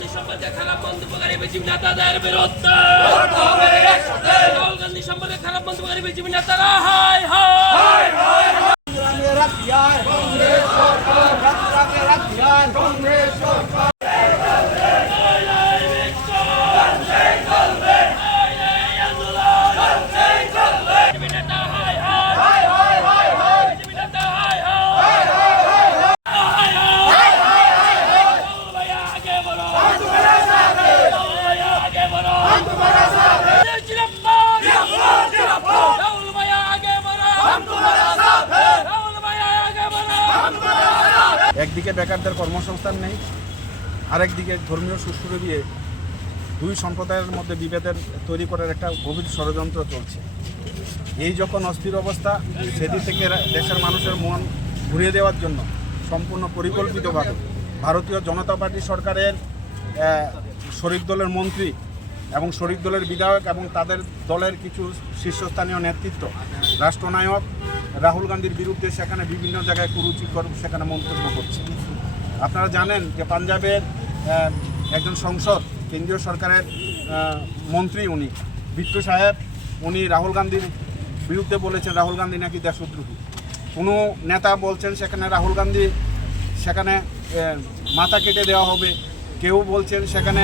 গান্ধী সম্পর্কে খারাপ মন্তব্যকারী বিজেপি নেতাদের বিরুদ্ধে রাহুল গান্ধী সম্পর্কে খারাপ মন্তব্যকারী বিজেপি নেতারা হায় হায় একদিকে বেকারদের কর্মসংস্থান নেই, আরেকদিকে ধর্মীয় সুষ্ঠুরে দিয়ে দুই সম্প্রদায়ের মধ্যে বিভেদের তৈরি করার একটা গভীর ষড়যন্ত্র চলছে। এই যখন অস্থির অবস্থা, সেদিক থেকে দেশের মানুষের মন ঘুরিয়ে দেওয়ার জন্য সম্পূর্ণ পরিকল্পিতভাবে ভারতীয় জনতা পার্টি সরকারের শরিক দলের মন্ত্রী এবং শরিক দলের বিধায়ক এবং তাদের দলের কিছু শীর্ষস্থানীয় নেতৃত্ব রাষ্ট্রনায়ক রাহুল গান্ধীর বিরুদ্ধে সেখানে বিভিন্ন জায়গায় কুরুচিকর সেখানে মন্তব্য করছে। আপনারা জানেন যে পাঞ্জাবের একজন সংসদ কেন্দ্রীয় সরকারের মন্ত্রী উনি বিট্টু সাহেব, উনি রাহুল গান্ধীর বিরুদ্ধে বলেছেন রাহুল গান্ধী নাকি দেশদ্রোহী। কোনো নেতা বলছেন সেখানে রাহুল গান্ধী সেখানে মাথা কেটে দেওয়া হবে, কেউ বলছেন সেখানে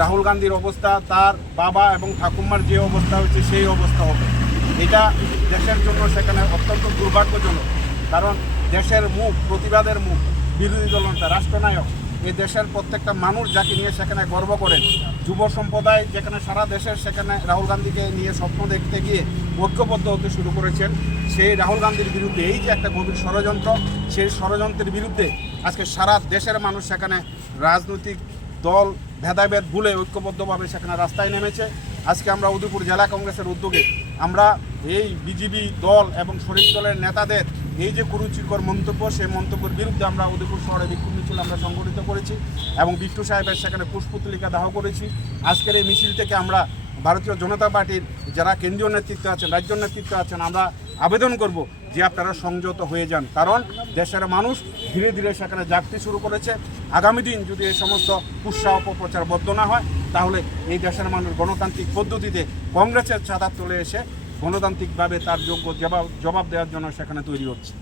রাহুল গান্ধীর অবস্থা তার বাবা এবং ঠাকুমার যে অবস্থা হচ্ছে সেই অবস্থা হবে। এটা দেশের জন্য সেখানে অত্যন্ত দুর্ভাগ্যজনক, কারণ দেশের মুখ, প্রতিবাদের মুখ বিরোধী দলনেতা রাষ্ট্রনায়ক, এই দেশের প্রত্যেকটা মানুষ যাকে নিয়ে সেখানে গর্ব করেন, যুব সম্প্রদায় যেখানে সারা দেশের সেখানে রাহুল গান্ধীকে নিয়ে স্বপ্ন দেখতে গিয়ে ঐক্যবদ্ধ হতে শুরু করেছেন, সেই রাহুল গান্ধীর বিরুদ্ধে এই যে একটা গভীর ষড়যন্ত্র, সেই ষড়যন্ত্রের বিরুদ্ধে আজকে সারা দেশের মানুষ সেখানে রাজনৈতিক দল ভেদাভেদ ভুলে ঐক্যবদ্ধভাবে সেখানে রাস্তায় নেমেছে। আজকে আমরা উদয়পুর জেলা কংগ্রেসের উদ্যোগে আমরা এই বিজেপি দল এবং শরিক দলের নেতাদের এই যে কুরুচিকর মন্তব্য, সেই মন্তব্যের বিরুদ্ধে আমরা উদয়পুর শহরে বিক্ষোভ মিছিল আমরা সংগঠিত করেছি এবং বিট্টু সাহেবের সেখানে পুষ্পতলিকা দাহ করেছি। আজকের এই মিছিল থেকে আমরা ভারতীয় জনতা পার্টির যারা কেন্দ্রীয় নেতৃত্ব আছেন, রাজ্য নেতৃত্ব আছেন, আমরা আবেদন করব যে আপনারা সংযত হয়ে যান, কারণ দেশের মানুষ ধীরে ধীরে সেখানে জাগতে শুরু করেছে। আগামী দিন যদি এই সমস্ত কুৎসা অপপ্রচার বদ্ধ না হয়, তাহলে এই দেশের মানুষ গণতান্ত্রিক পদ্ধতিতে কংগ্রেসের ছাতার তলে এসে গণতান্ত্রিকভাবে তার যোগ্য জবাব দেওয়ার জন্য সেখানে তৈরি হচ্ছে।